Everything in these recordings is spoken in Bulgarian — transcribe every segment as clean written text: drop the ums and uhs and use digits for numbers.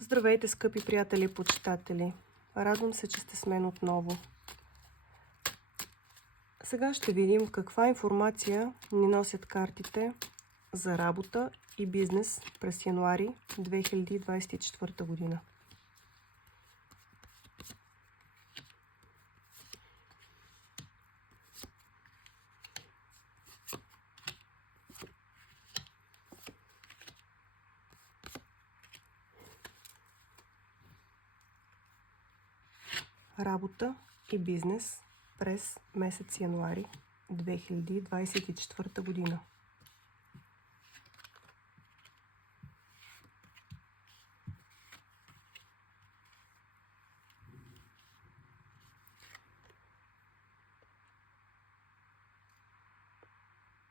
Здравейте, скъпи приятели и почитатели! Радвам се, че сте с мен отново. Сега ще видим каква информация ни носят картите за работа и бизнес през януари 2024 година. Работа и бизнес през месец януари 2024 година.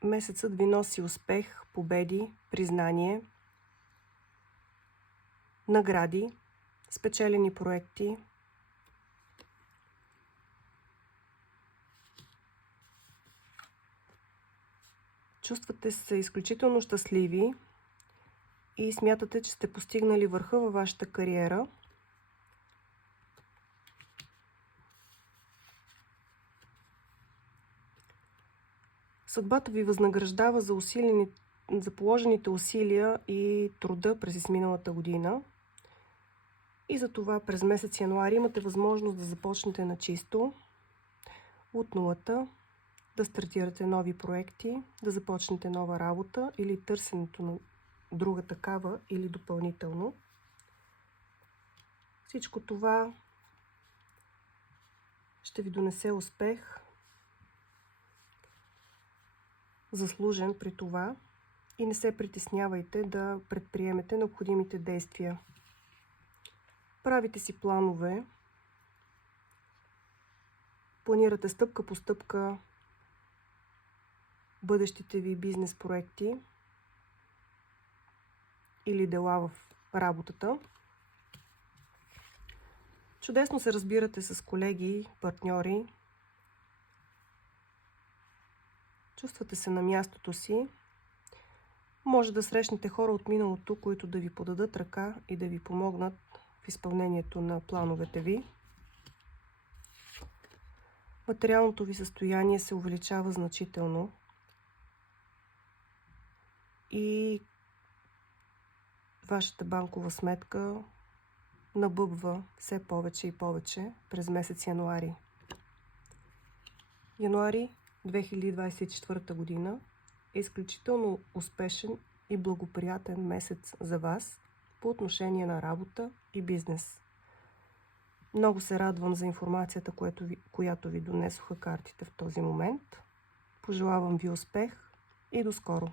Месецът ви носи успех, победи, признание, награди, спечелени проекти, чувствате се изключително щастливи и смятате, че сте постигнали върха във вашата кариера. Съдбата ви възнаграждава за положените усилия и труда през изминалата година. И за това през месец януари имате възможност да започнете на чисто, от нулата, да стартирате нови проекти, да започнете нова работа или търсенето на друга такава или допълнително. Всичко това ще ви донесе успех, заслужен при това, и не се притеснявайте да предприемете необходимите действия. Правите си планове, планирате стъпка по стъпка бъдещите ви бизнес проекти или дела в работата. Чудесно се разбирате с колеги, партньори. Чувствате се на мястото си. Може да срещнете хора от миналото, които да ви подадат ръка и да ви помогнат в изпълнението на плановете ви. Материалното ви състояние се увеличава значително и вашата банкова сметка набъбва все повече и повече през месец януари. Януари 2024 година е изключително успешен и благоприятен месец за вас по отношение на работа и бизнес. Много се радвам за информацията, която ви донесоха картите в този момент. Пожелавам ви успех и до скоро!